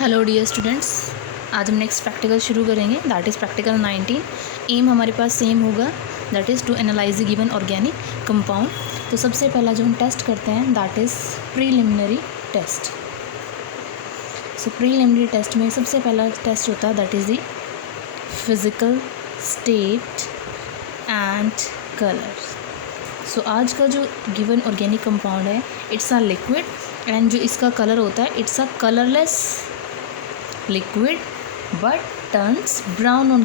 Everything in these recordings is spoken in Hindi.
हेलो डियर स्टूडेंट्स, आज हम नेक्स्ट प्रैक्टिकल शुरू करेंगे, दैट इज़ प्रैक्टिकल 19। एम हमारे पास सेम होगा, that is to analyse the given organic compound. तो सबसे पहला जो हम टेस्ट करते हैं that is preliminary test. So preliminary test में सबसे पहला टेस्ट होता है that is the physical state and colour. So आज का जो गिवन ऑर्गेनिक कंपाउंड है इट्स अ लिक्विड एंड जो इसका कलर होता है it's a colourless liquid but turns brown on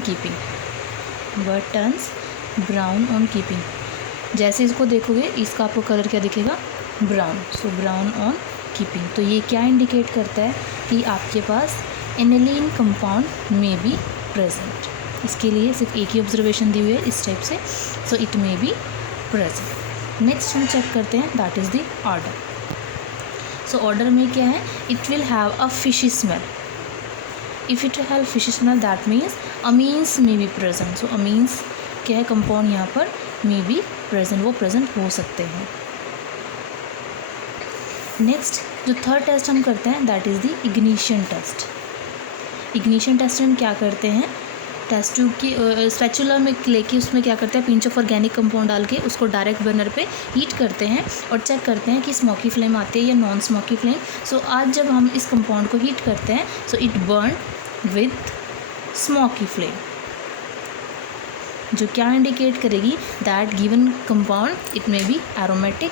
keeping. जैसे इसको देखोगे इसका आपको कलर क्या दिखेगा, brown. So brown on keeping. तो ये क्या इंडिकेट करता है कि आपके पास aniline compound may be present. इसके लिए सिर्फ एक ही ऑब्जर्वेशन दी हुई है इस टाइप से, so it may be present. Next हम चेक करते हैं that is the order. So order में क्या है, it will have a fishy smell. If it have fishy smell that means amines may be present. So amines क्या है, कंपाउंड यहाँ पर मे बी प्रेजेंट, वो प्रेजेंट हो सकते हैं। नेक्स्ट जो थर्ड टेस्ट हम करते हैं that is the ignition test. Ignition test में हम क्या करते हैं, टेस्ट ट्यूब की स्पैचुला में लेके उसमें क्या करते हैं, पिंच ऑफ ऑर्गेनिक कंपाउंड डाल के उसको डायरेक्ट बर्नर पे हीट करते हैं और चेक करते हैं कि स्मोकी फ्लेम आती है या नॉन स्मोकी फ्लेम। सो आज जब हम इस कंपाउंड को हीट करते हैं so it burn with smoky flame, जो क्या इंडिकेट करेगी that given compound it may be aromatic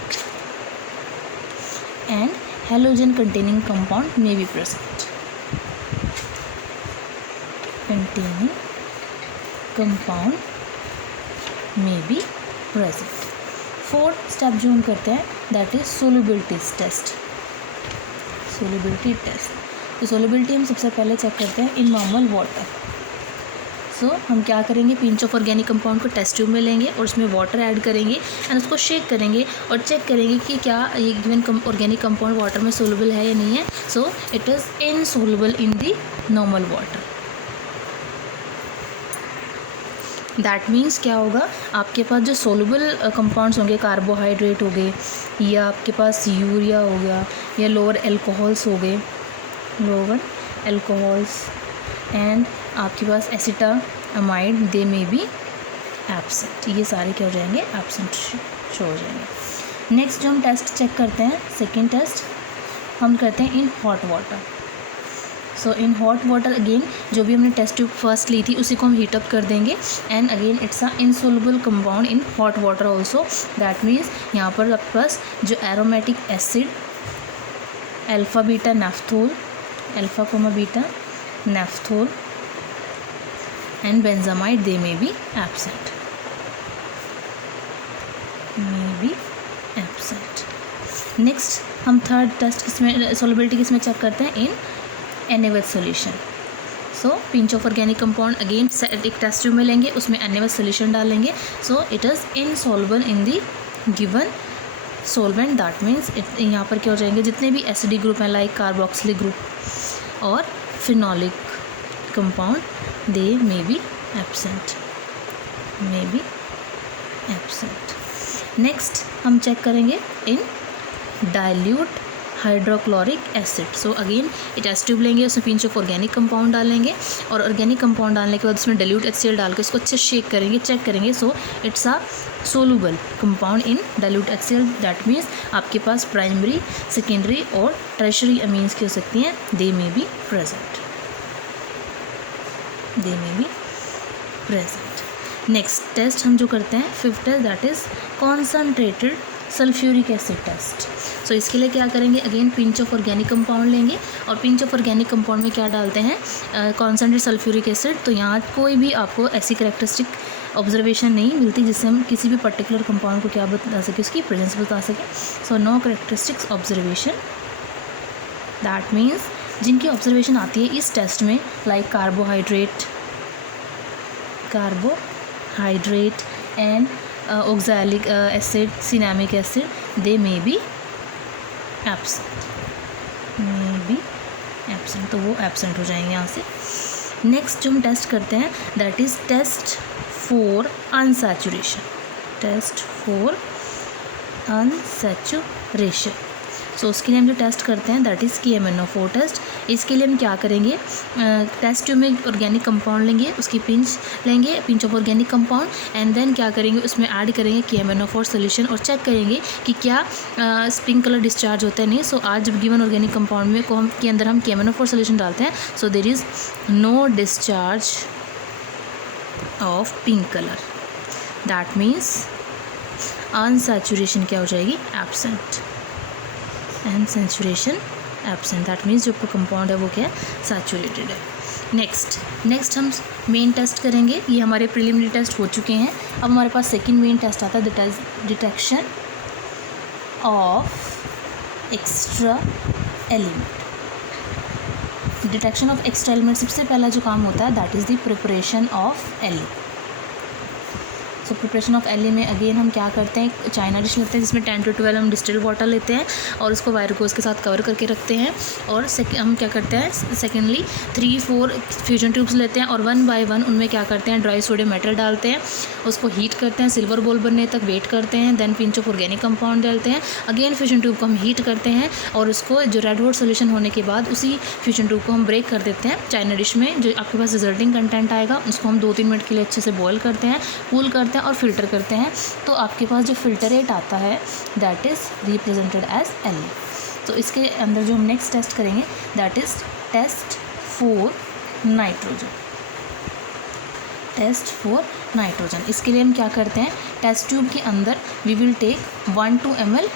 and halogen containing compound may be present. Containing compound may be present. Fourth step जो हम करते हैं that is solubility test. Solubility test, तो सोल्युबिलिटी हम सबसे पहले चेक करते हैं इन नॉर्मल वाटर। सो हम क्या करेंगे, पिंच ऑफ ऑर्गेनिक कंपाउंड को टेस्ट ट्यूब में लेंगे और उसमें वाटर ऐड करेंगे एंड उसको शेक करेंगे और चेक करेंगे कि क्या ये गिवन ऑर्गेनिक कंपाउंड वाटर में सोल्युबल है या नहीं है। So it is insoluble in the normal water. That means क्या होगा, आपके पास जो सोलुबल कंपाउंड्स होंगे, कार्बोहाइड्रेट हो गए या आपके पास यूरिया हो गया या लोअर एल्कोहल्स हो गए, लोअर एल्कोहल्स एंड आपके पास acetamide, they may be absent. ये सारे क्या हो जाएंगे, एब्सेंट शो हो जाएंगे। नेक्स्ट जो हम टेस्ट चेक करते हैं, सेकेंड टेस्ट हम करते हैं in hot water. So in hot water again जो भी हमने टेस्ट ट्यूब फर्स्ट ली थी उसी को हम हीटअप कर देंगे and again it's a insoluble compound in hot water also. That means यहाँ पर आपके पास जो aromatic acid alpha beta naphthol, alpha comma beta naphthol and benzamide, they may be absent, next हम थर्ड टेस्ट किसमें, सोल्युबिलिटी किसमें चेक करते हैं, इन NaOH solution. So pinch of organic compound again एक टेस्ट ट्यूब में लेंगे, उसमें NaOH सोल्यूशन डालेंगे। So it is insoluble in the given solvent. That means यहाँ पर क्या हो जाएंगे, जितने भी एसिडिक ग्रुप हैं लाइक कार्बोक्सिलिक ग्रुप और phenolic compound, they may be absent, next हम चेक करेंगे इन dilute hydrochloric acid. So again एक टेस्ट ट्यूब लेंगे, उसमें पिंच ऑफ ऑर्गेनिक कंपाउंड डालेंगे और ऑर्गेनिक कंपाउंड डालने के बाद उसमें डाइल्यूट HCl डाल के उसको अच्छे शेक करेंगे, चेक करेंगे। So it's a soluble compound in dilute HCl। That means आपके पास प्राइमरी, सेकेंडरी और टर्शरी अमीन्स की हो सकती हैं, they may be present. Next test हम जो करते हैं fifth test that is concentrated sulphuric acid test. So इसके लिए क्या करेंगे, again pinch of organic compound लेंगे और पिंच ऑफ ऑर्गेनिक कंपाउंड में क्या डालते हैं, कॉन्सनट्रेटेड सल्फ्यूरिक एसिड। तो यहाँ कोई भी आपको ऐसी कैरेक्टरिस्टिक ऑब्जर्वेशन नहीं मिलती जिससे हम किसी भी पर्टिकुलर कंपाउंड को क्या बता सके, उसकी प्रेजेंस बता सके। So no characteristics observation. That means जिनकी ऑब्जर्वेशन आती है इस टेस्ट में like carbohydrate and oxalic acid, cinnamic acid, they may be absent, तो वो एब्सेंट हो जाएंगे यहाँ से। नेक्स्ट जो हम टेस्ट करते हैं that is test for unsaturation. So उसके लिए हम जो टेस्ट करते हैं दैट इज़ KMnO4 टेस्ट। इसके लिए हम क्या करेंगे, टेस्ट ट्यूब में ऑर्गेनिक कंपाउंड लेंगे, उसकी पिंच लेंगे, pinch of organic compound, and then क्या करेंगे उसमें ऐड करेंगे KMnO4 सोल्यूशन और चेक करेंगे कि क्या पिंक कलर डिस्चार्ज होता है नहीं। सो आज जब गिवन ऑर्गेनिक कंपाउंड में को हम के अंदर हम KMnO4 सोल्यूशन डालते हैं, so there is no discharge of pink colour, that means unsaturation क्या हो जाएगी, absent, unsaturation absent, that means जो कंपाउंड है वो क्या है, सैचुरेटेड है। नेक्स्ट हम मेन टेस्ट करेंगे। ये हमारे प्रिलिमिनरी टेस्ट हो चुके हैं। अब हमारे पास सेकंड मेन टेस्ट आता है, that is detection of extra element. Detection of extra element सबसे पहला जो काम होता है that is the preparation of L. So preparation of L में अगेन हम क्या करते हैं, चाइना डिश लेते हैं जिसमें 10 to 12 हम डिस्टिल्ड वाटर लेते हैं और उसको वायर कोस के साथ कवर करके रखते हैं। और हम क्या करते हैं, सेकेंडली 3-4 फ्यूजन ट्यूब्स लेते हैं और 1 by 1 उनमें क्या करते हैं, ड्राई सोडियम मेटल डालते हैं, उसको हीट करते हैं, सिल्वर बॉल बनने तक वेट करते हैं, then pinch of organic compound डालते हैं, अगेन फ्यूजन ट्यूब को हम हीट करते हैं और उसको जो रेड हॉट सोल्यूशन होने के बाद उसी फ्यूजन ट्यूब को हम ब्रेक कर देते हैं चाइना डिश में। जो आपके पास रिजल्टिंग कंटेंट आएगा उसको हम 2-3 मिनट के लिए अच्छे से बॉयल करते हैं, कूल करते हैं और फिल्टर करते हैं। तो आपके पास जो फिल्टरेट आता है that is represented as L. तो इसके अंदर जो हम नेक्स्ट टेस्ट करेंगे that is test for nitrogen. Test for nitrogen, इसके लिए हम क्या करते हैं, टेस्ट ट्यूब के अंदर we will take 1-2 ml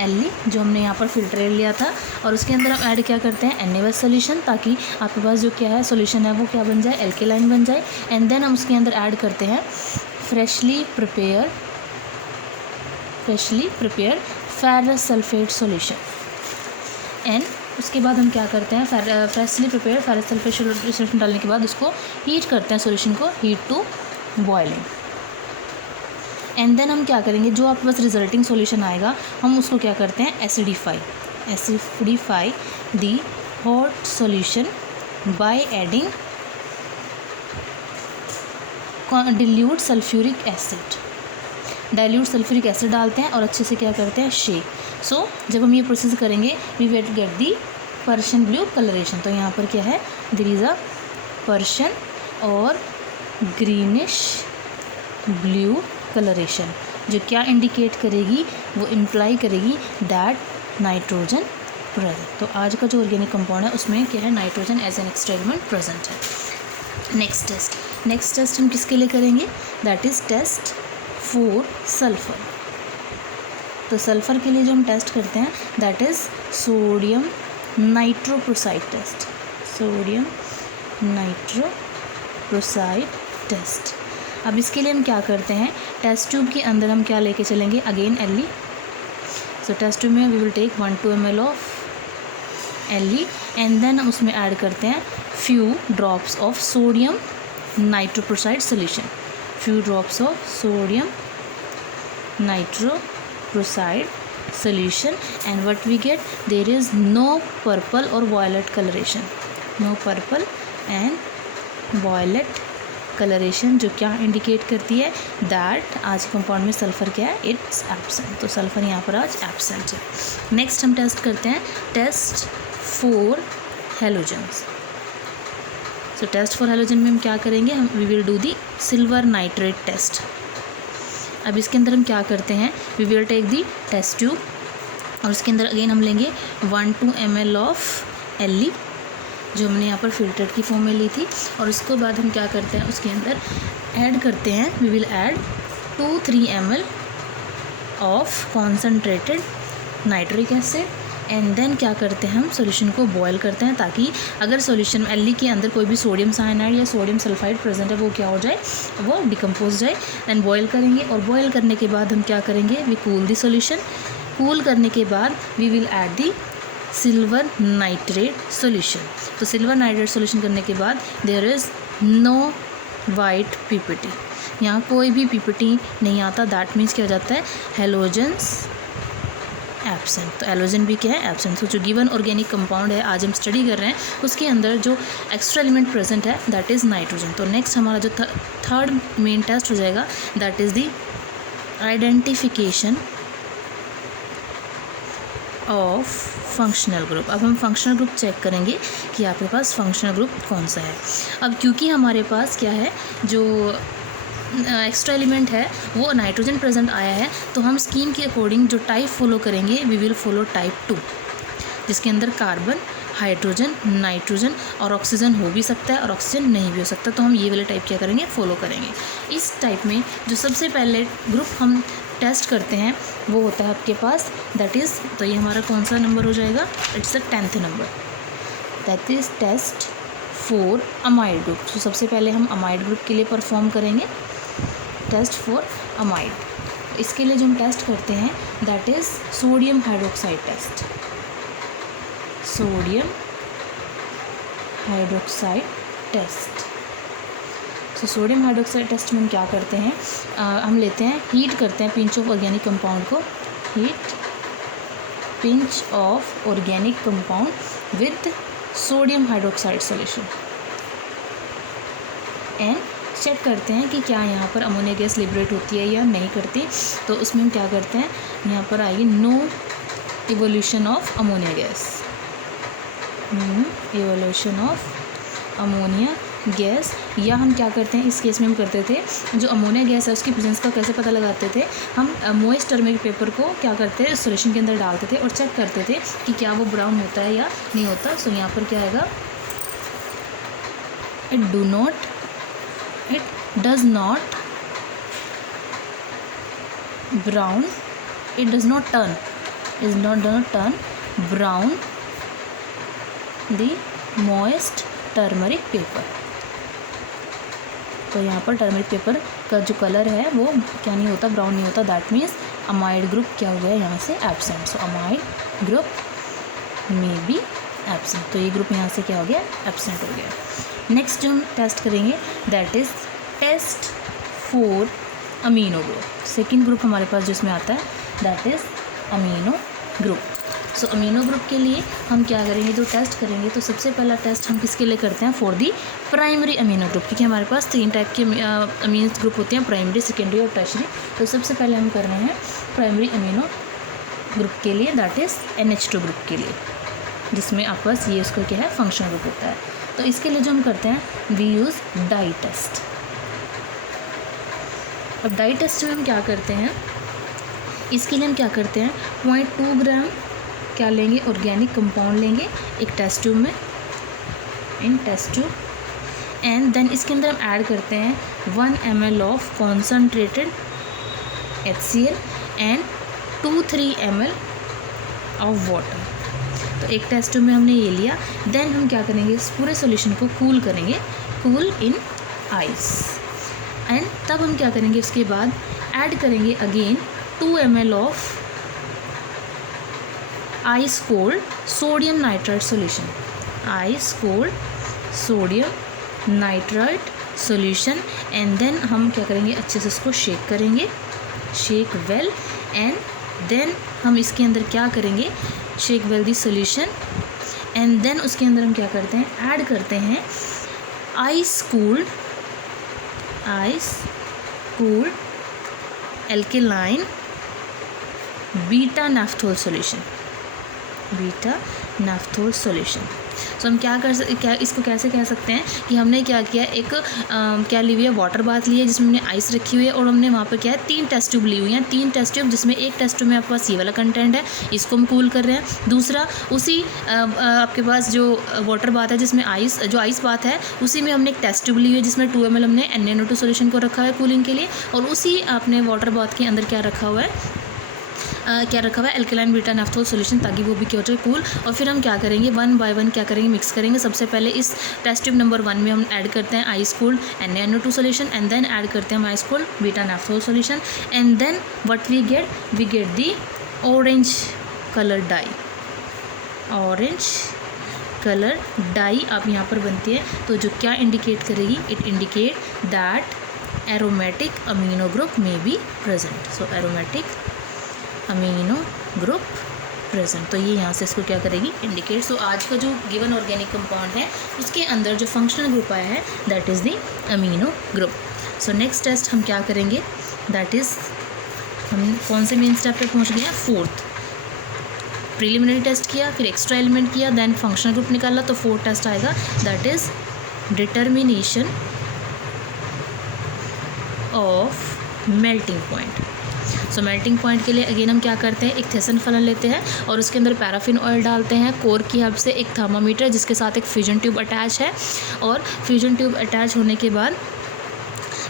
L जो हमने यहाँ पर फिल्टर लिया था और उसके अंदर हम ऐड क्या करते हैं NaOH सोल्यूशन, ताकि आपके पास जो क्या है सोल्यूशन है वो क्या बन जाए, एल्केलाइन बन जाए। एंड देन हम उसके अंदर ऐड करते हैं freshly prepare ferrous sulphate solution. And उसके बाद हम क्या करते हैं, freshly prepare ferrous sulphate solution डालने के बाद उसको हीट करते हैं, सोल्यूशन को heat to boiling. And then हम क्या करेंगे, जो आपके पास रिजल्टिंग सोल्यूशन आएगा हम उसको क्या करते हैं, acidify the hot solution by adding dilute sulphuric acid डालते हैं और अच्छे से क्या करते हैं, शेक। सो जब हम ये प्रोसेस करेंगे we will get the Persian blue colouration. तो यहाँ पर क्या है, देयर इज़ अ पर्शियन और ग्रीनिश ब्लू कलरेशन, जो क्या इंडिकेट करेगी, वो इम्प्लाई करेगी दैट नाइट्रोजन प्रेजेंट। तो आज का जो ऑर्गेनिक कंपाउंड है उसमें क्या है, nitrogen as an extra element present है। नेक्स्ट टेस्ट हम किसके लिए करेंगे, that is test for sulphur. तो सल्फर के लिए जो हम टेस्ट करते हैं that is sodium nitroprusside test. Sodium nitroprusside test. अब इसके लिए हम क्या करते हैं, टेस्ट ट्यूब के अंदर हम क्या लेके चलेंगे, again L. So test tube में we will take 1-2 ml of L and then हम उसमें ऐड करते हैं few drops of sodium nitroprusside solution. Few drops of sodium nitroprusside solution, and what we get, there is no purple or violet coloration, no purple and violet coloration, जो क्या इंडिकेट करती है दैट आज कंपाउंड में सल्फर क्या है, इट्स एब्सेंट। तो सल्फर यहाँ पर आज एब्सेंट है। नेक्स्ट हम टेस्ट करते हैं test for halogens. So test for halogen में हम क्या करेंगे, हम we will do the silver nitrate test. अब इसके अंदर हम क्या करते हैं, we will take the test tube और उसके अंदर अगेन हम लेंगे 1-2 ml ऑफ एल जो हमने यहाँ पर फिल्टर की फॉर्म में ली थी। और उसके बाद हम क्या करते हैं, उसके अंदर ऐड करते हैं, we will add 2-3 ml of concentrated nitric acid. And then क्या करते हैं, हम सॉल्यूशन को बॉयल करते हैं ताकि अगर सॉल्यूशन एल के अंदर कोई भी सोडियम साइनाइड या सोडियम सल्फाइड प्रेजेंट है वो क्या हो जाए, वो डिकम्पोज जाए। देन बॉयल करेंगे और बॉयल करने के बाद हम क्या करेंगे, we cool the solution. Cool करने के बाद we will add the silver nitrate solution. तो सिल्वर नाइट्रेट सॉल्यूशन करने के बाद there is no white PPT, यहाँ कोई भी पीपीटी नहीं आता, दैट मीन्स क्या हो जाता है, हेलोजन्स एब्सेंट। तो एलोजन भी क्या है, एब्सेंट। तो जो गिवन ऑर्गेनिक कंपाउंड है आज हम स्टडी कर रहे हैं उसके अंदर जो एक्स्ट्रा एलिमेंट प्रेजेंट है दैट इज़ नाइट्रोजन। तो नेक्स्ट हमारा जो थर्ड मेन टेस्ट हो जाएगा that is the identification of functional group. अब हम फंक्शनल ग्रुप चेक करेंगे कि आपके पास फंक्शनल ग्रुप कौन सा है। अब क्योंकि हमारे पास क्या है, जो एक्स्ट्रा एलिमेंट है वो नाइट्रोजन प्रेजेंट आया है, तो हम स्कीम के अकॉर्डिंग जो टाइप फॉलो करेंगे, वी विल फॉलो टाइप 2, जिसके अंदर कार्बन, हाइड्रोजन, नाइट्रोजन और ऑक्सीजन हो भी सकता है और ऑक्सीजन नहीं भी हो सकता। तो हम ये वाले टाइप क्या करेंगे, फॉलो करेंगे। इस टाइप में जो सबसे पहले ग्रुप हम टेस्ट करते हैं वो होता है आपके पास, दैट इज़, तो ये हमारा कौन सा नंबर हो जाएगा, it's the 10th number, that is test for amide group. तो सबसे पहले हम अमाइड ग्रुप के लिए परफॉर्म करेंगे टेस्ट फॉर अमाइड। इसके लिए जो हम टेस्ट करते हैं that is sodium hydroxide test, sodium hydroxide test. तो सोडियम हाइड्रोक्साइड टेस्ट में हम क्या करते हैं, हम लेते हैं, हीट करते हैं पिंच ऑफ ऑर्गेनिक कंपाउंड को, heat pinch of organic compound with sodium hydroxide solution and check करते हैं कि क्या यहाँ पर अमोनिया गैस लिबरेट होती है या नहीं करती। तो उसमें हम क्या करते हैं, यहाँ पर आएगी no evolution of ammonia gas, evolution of ammonia gas. या हम क्या करते हैं, इस केस में हम करते थे, जो अमोनिया गैस है उसकी प्रेजेंस का कैसे पता लगाते थे, हम मॉइस्ट टर्मरिक पेपर को क्या करते हैं, सॉल्यूशन के अंदर डालते थे और चेक करते थे कि क्या वो ब्राउन होता है या नहीं होता। सो यहाँ पर क्या आएगा, it does not brown, it does not turn brown the moist turmeric paper। तो यहाँ पर टर्मरिक पेपर का जो कलर है वो क्या नहीं होता, ब्राउन नहीं होता। दैट मीन्स अमाइड ग्रुप क्या हो गया यहाँ से, एब्सेंट। सो amide group may B absent, तो ये ग्रुप यहाँ से क्या हो गया, एब्सेंट हो गया। नेक्स्ट जो हम टेस्ट करेंगे that is test for amino group. Second group हमारे पास जिसमें आता है that is amino group. So amino group के लिए हम क्या करेंगे, जो टेस्ट करेंगे, तो सबसे पहला टेस्ट हम किसके लिए करते हैं, for the primary amino group, क्योंकि हमारे पास 3 टाइप के अमीनो ग्रुप होते हैं, प्राइमरी, सेकेंडरी और टर्शरी। तो सबसे पहले हम कर रहे हैं प्राइमरी अमीनो ग्रुप के लिए, दैट इज़ NH2 ग्रुप के लिए, जिसमें आपके पास ये उसका क्या है, फंक्शनल ग्रुप होता है। तो इसके लिए जो हम करते हैं, वी यूज़ डाई टेस्ट। अब डाई टेस्ट में हम क्या करते हैं, इसके लिए हम क्या करते हैं, 0.2 ग्राम क्या लेंगे, ऑर्गेनिक कंपाउंड लेंगे एक टेस्ट ट्यूब में, इन टेस्ट ट्यूब, एंड देन इसके अंदर हम ऐड करते हैं 1 ml of concentrated HCl and 2-3 ml of water. तो एक टेस्ट ट्यूब में हमने ये लिया। देन हम क्या करेंगे, इस पूरे सॉल्यूशन को कूल करेंगे, कूल इन आइस, एंड तब हम क्या करेंगे, उसके बाद ऐड करेंगे again 2 ml of ice cold sodium nitrite solution, ice cold sodium nitrite solution, and then हम क्या करेंगे, अच्छे से इसको शेक करेंगे, शेक वेल, एंड देन हम इसके अंदर क्या करेंगे, shake well the solution, and then उसके अंदर हम क्या करते हैं, ऐड करते हैं ice cooled alkaline beta naphthol solution, beta naphthol solution. So हम क्या इसको कैसे कह सकते हैं कि हमने क्या किया, एक क्या ली हुई है, वाटर बाथ ली है जिसमें हमने आइस रखी हुई है, और हमने वहाँ पर क्या है, 3 टेस्ट ट्यूब ली हुई हैं, 3 टेस्ट ट्यूब, जिसमें एक टेस्ट ट्यूब में आपके पास ये वाला कंटेंट है, इसको हम कूल कर रहे हैं। दूसरा उसी आपके पास जो वाटर बाथ है, जिसमें जो आइस बाथ है, उसी में हमने एक टेस्ट ट्यूब ली हुई है जिसमें 2 ml हमने NaNO2 सॉल्यूशन को रखा है कूलिंग के लिए, और उसी आपने वाटर बाथ के अंदर क्या रखा हुआ है, एल्केलाइन बीटा नाफ्थोल सॉल्यूशन, ताकि वो भी क्या हो जाए, कूल। और फिर हम क्या करेंगे, 1 by 1 क्या करेंगे, मिक्स करेंगे। सबसे पहले इस टेस्ट ट्यूब नंबर 1 में हम ऐड करते हैं ice cold NaNO2 solution, and then add करते हैं हम ice cold beta naphthol solution, and then what we get the orange colour dye, orange colour dye आप यहाँ पर बनती है, तो जो क्या इंडिकेट करेगी, it indicate that aromatic amino group may be present. So aromatic amino group present, तो ये यहाँ से इसको क्या करेगी, इंडिकेट। सो आज का जो गिवन ऑर्गेनिक कंपाउंड है उसके अंदर जो फंक्शनल ग्रुप आया है that is the amino group. So next test हम क्या करेंगे, दैट इज़ हम कौन से मेन स्टेप पे पहुँच गए हैं, 4th प्रीलिमिनरी टेस्ट किया, फिर एक्स्ट्रा एलिमेंट किया, देन फंक्शनल ग्रुप निकाला, तो 4th टेस्ट आएगा, that is determination of melting point. So melting point के लिए अगेन हम क्या करते हैं, एक थेसन फलन लेते हैं और उसके अंदर पैराफिन ऑयल डालते हैं, कोर की हेल्प से एक थर्मामीटर जिसके साथ एक फ्यूजन ट्यूब अटैच है, और फ्यूजन ट्यूब अटैच होने के बाद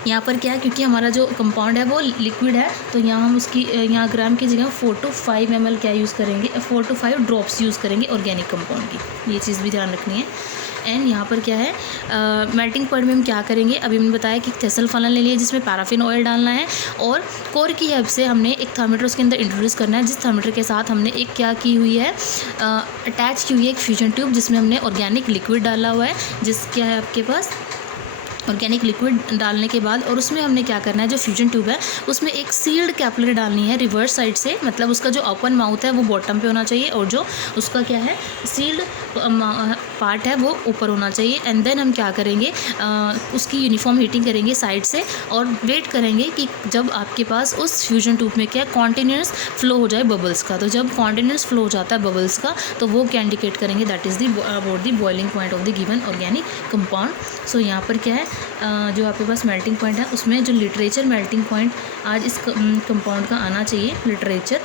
यहाँ पर क्या है, क्योंकि हमारा जो कंपाउंड है वो लिक्विड है, तो यहाँ हम उसकी यहाँ ग्राम की जगह 4 to 5 ml क्या यूज़ करेंगे, 4 to 5 ड्रॉप्स यूज़ करेंगे ऑर्गेनिक कंपाउंड की, ये चीज़ भी ध्यान रखनी है। एंड यहाँ पर क्या है, मेल्टिंग पॉइंट में हम क्या करेंगे, अभी मैंने बताया कि थेसल फलन ले लिए जिसमें पैराफिन ऑयल डालना है, और कोर की हेल्प से हमने एक थर्मामीटर उसके अंदर इंट्रोड्यूस करना है, जिस थर्मामीटर के साथ हमने एक क्या की हुई है, अटैच की हुई है एक फ्यूजन ट्यूब जिसमें हमने ऑर्गेनिक लिक्विड डाला हुआ है, जिस क्या है आपके पास ऑर्गेनिक लिक्विड डालने के बाद, और उसमें हमने क्या करना है, जो फ्यूजन ट्यूब है उसमें एक सील्ड कैपिलरी डालनी है रिवर्स साइड से, मतलब उसका जो ओपन माउथ है वो बॉटम पे होना चाहिए और जो उसका क्या है सील्ड पार्ट है वो ऊपर होना चाहिए। एंड देन हम क्या करेंगे, उसकी यूनिफॉर्म हीटिंग करेंगे साइड से और वेट करेंगे कि जब आपके पास उस फ्यूजन ट्यूब में क्या कॉन्टिन्यूस फ्लो हो जाए बबल्स का। तो जब कॉन्टिन्यूस फ्लो हो जाता है बबल्स का तो वो क्या इंडिकेट करेंगे, that is the about the boiling point of the given organic compound. So यहाँ पर क्या है, जो आपके पास मेल्टिंग पॉइंट है उसमें जो लिटरेचर मेल्टिंग पॉइंट आज इस कंपाउंड का आना चाहिए, literature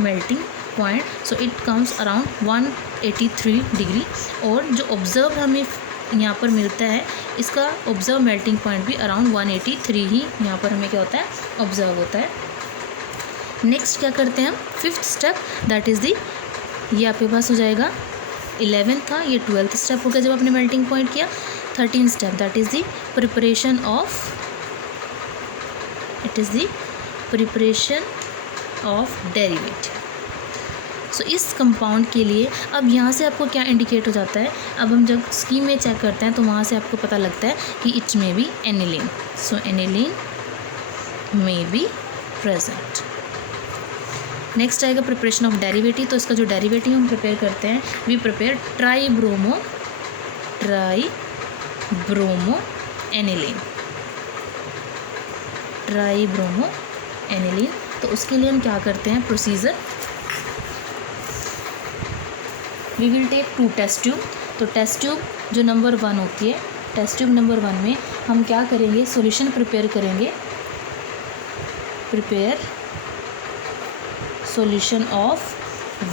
melting point, so it comes around 183 degree. और जो ऑब्जर्व हमें यहाँ पर मिलता है, इसका ऑब्जर्व मेल्टिंग पॉइंट भी अराउंड 183 ही यहाँ पर हमें क्या होता है, ऑब्जर्व होता है। नेक्स्ट क्या करते हैं हम, 5th स्टेप, दैट इज़ दी, ये आपके पास हो जाएगा 11th था, ये 12th स्टेप हो गया जब आपने मेल्टिंग पॉइंट किया। 13th step, that is the preparation of, it is the preparation of derivative. So इस कंपाउंड के लिए अब यहाँ से आपको क्या इंडिकेट हो जाता है, अब हम जब स्कीम में चेक करते हैं तो वहाँ से आपको पता लगता है कि it may be aniline, so aniline may be present. Next आएगा प्रिपरेशन ऑफ डेरिवेटिव, तो इसका जो डेरिवेटिव हम प्रिपेयर करते हैं, we prepare tribromo aniline, tribromo aniline. तो उसके लिए हम क्या करते हैं, procedure, we will take 2 test tube. तो टेस्ट ट्यूब जो नंबर 1 होती है, टेस्ट ट्यूब नंबर 1 में हम क्या करेंगे, सॉल्यूशन प्रिपेयर करेंगे, prepare solution of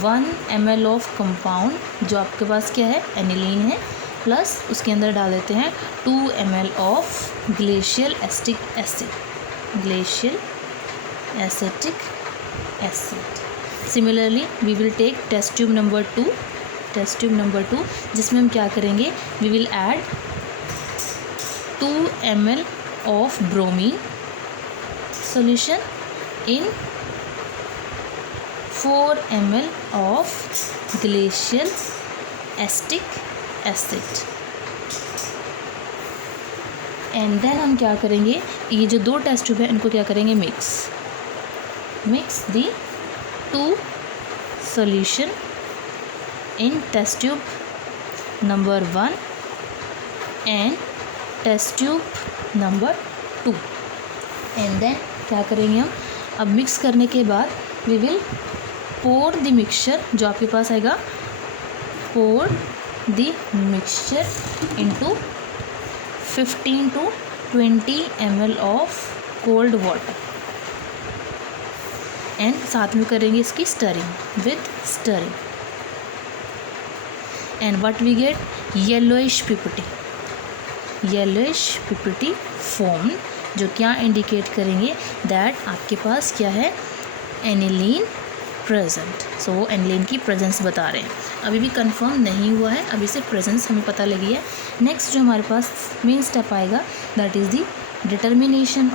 1 ml of compound जो आपके पास क्या है, एनिलीन है, प्लस उसके अंदर डाल देते हैं 2 ml of glacial acetic acid, glacial acetic acid. Similarly we will take test tube number 2, test tube number 2 जिसमें हम क्या करेंगे, we will add 2 ml of bromine solution in 4 ml of glacial acetic acid. And then हम क्या करेंगे, ये जो 2 टेस्ट ट्यूब है इनको क्या करेंगे, mix the 2 solution in test tube number 1 and test tube number 2। and then क्या करेंगे हम, अब मिक्स करने के बाद we will pour the mixture, जो आपके पास आएगा, pour the mixture into 15 to 20 ml of cold water and साथ में करेंगे इसकी stirring with stirring। and what we get, yellowish pipity formed, जो क्या इंडिकेट करेंगे, दैट आपके पास क्या है, एनिलीन प्रेजेंट। सो वो एनिलीन की प्रेजेंस बता रहे हैं, अभी भी कंफर्म नहीं हुआ है, अभी सिर्फ प्रेजेंस हमें पता लगी है। नेक्स्ट जो हमारे पास मेन स्टेप आएगा, that is the determination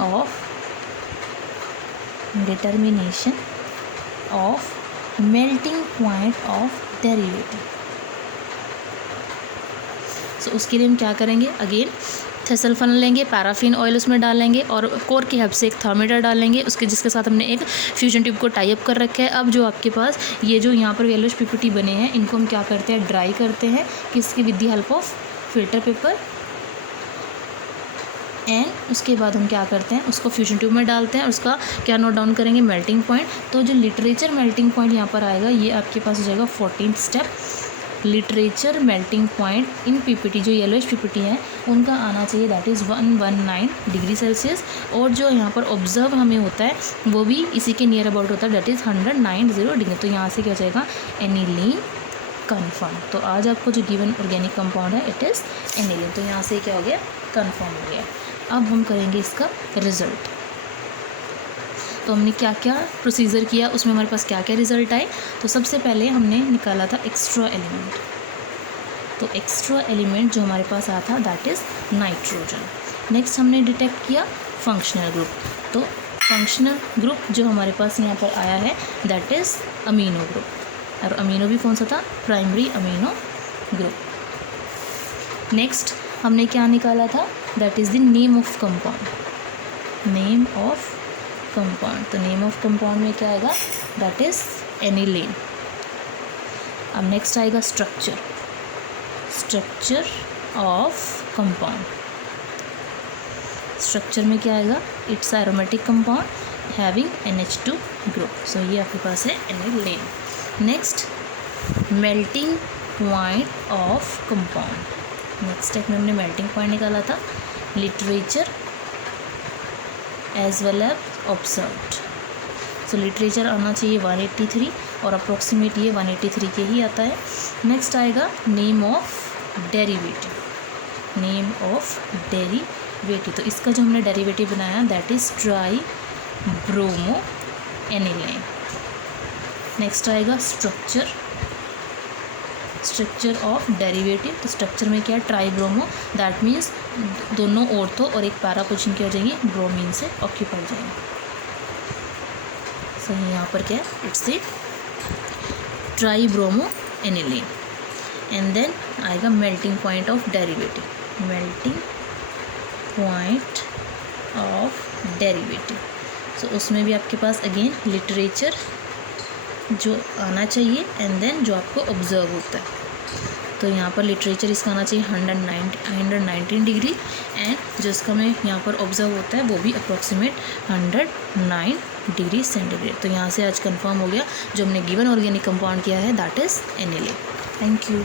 of melting point of derivative. So उसके लिए हम क्या करेंगे, अगेन थेसल फनल लेंगे, पैराफिन ऑयल उसमें डालेंगे और कोर की हेल्प से एक थर्मामीटर डालेंगे उसके, जिसके साथ हमने एक फ्यूजन ट्यूब को टाई अप कर रखा है। अब जो आपके पास ये जो यहाँ पर येलोइश पीपीटी बने हैं, इनको हम क्या करते हैं, ड्राई करते हैं, किसकी, with the help of filter paper. And उसके बाद हम क्या करते हैं, उसको फ्यूजन ट्यूब में डालते हैं और उसका क्या नोट डाउन करेंगे, मेल्टिंग पॉइंट। तो जो लिटरेचर मेल्टिंग पॉइंट यहाँ पर आएगा ये आपके पास हो जाएगा 14th step. Literature melting point in PPT, जो येलोइश पीपीटी है उनका आना चाहिए दैट इज़ 119 डिग्री सेल्सियस। और जो यहाँ पर ऑब्जर्व हमें होता है वो भी इसी के नियर अबाउट होता है दैट इज़ 190 डिग्री। तो यहाँ से क्या हो जाएगा, एनिलीन कन्फर्म। तो आज आपको जो गिवन ऑर्गेनिक कंपाउंड है इट इज़ एनिलीन। तो यहाँ से क्या हो गया, कन्फर्म हो गया। अब हम करेंगे इसका रिजल्ट। तो हमने क्या क्या प्रोसीजर किया, उसमें हमारे पास क्या क्या रिजल्ट आए। तो सबसे पहले हमने निकाला था एक्स्ट्रा एलिमेंट। तो एक्स्ट्रा एलिमेंट जो हमारे पास आया था दैट इज़ नाइट्रोजन। नेक्स्ट हमने डिटेक्ट किया फंक्शनल ग्रुप। तो फंक्शनल ग्रुप जो हमारे पास यहाँ पर आया है दैट इज़ अमीनो ग्रुप। और अमीनो भी कौन सा था, प्राइमरी अमीनो ग्रुप। नेक्स्ट हमने क्या निकाला था, that is the name of compound. Name of compound, तो नेम ऑफ कंपाउंड में क्या आएगा, दैट इज़ एनिलीन। अब नेक्स्ट आएगा structure. Structure of compound, structure में क्या आएगा, it's aromatic compound having NH2 group. So ये आपके पास है aniline. Next melting point of compound. Next step में हमने मेल्टिंग पॉइंट निकाला था, literature as well as observed. So literature आना चाहिए 183 और अप्रोक्सीमेट ये 183 के ही आता है। नेक्स्ट आएगा name of derivative. Name of derivative, तो इसका जो हमने डेरिवेटिव बनाया that is try bromo aniline. Next आएगा स्ट्रक्चर। स्ट्रक्चर ऑफ डेरिवेटिव, तो स्ट्रक्चर में क्या है, ट्राई ब्रोमो, दैट मीन्स दोनों ऑर्थो और एक पैरा पोजीशन क्या हो जाएंगी, ब्रोमीन से ऑक्यूपाई जाएंगे। सही यहाँ पर क्या है, it's the tribromoaniline. And then आएगा melting point of derivative. Melting point of derivative, so उसमें भी आपके पास अगेन लिटरेचर जो आना चाहिए एंड देन जो आपको ऑब्जर्व होता है। तो यहाँ पर लिटरेचर इसका आना चाहिए 119 डिग्री एंड जो इसका में यहाँ पर ऑब्जर्व होता है वो भी अप्रॉक्सीमेट 109 डिग्री सेंटीग्रेड। तो यहाँ से आज कंफर्म हो गया जो हमने गिवन ऑर्गेनिक कंपाउंड किया है that is aniline. Thank you.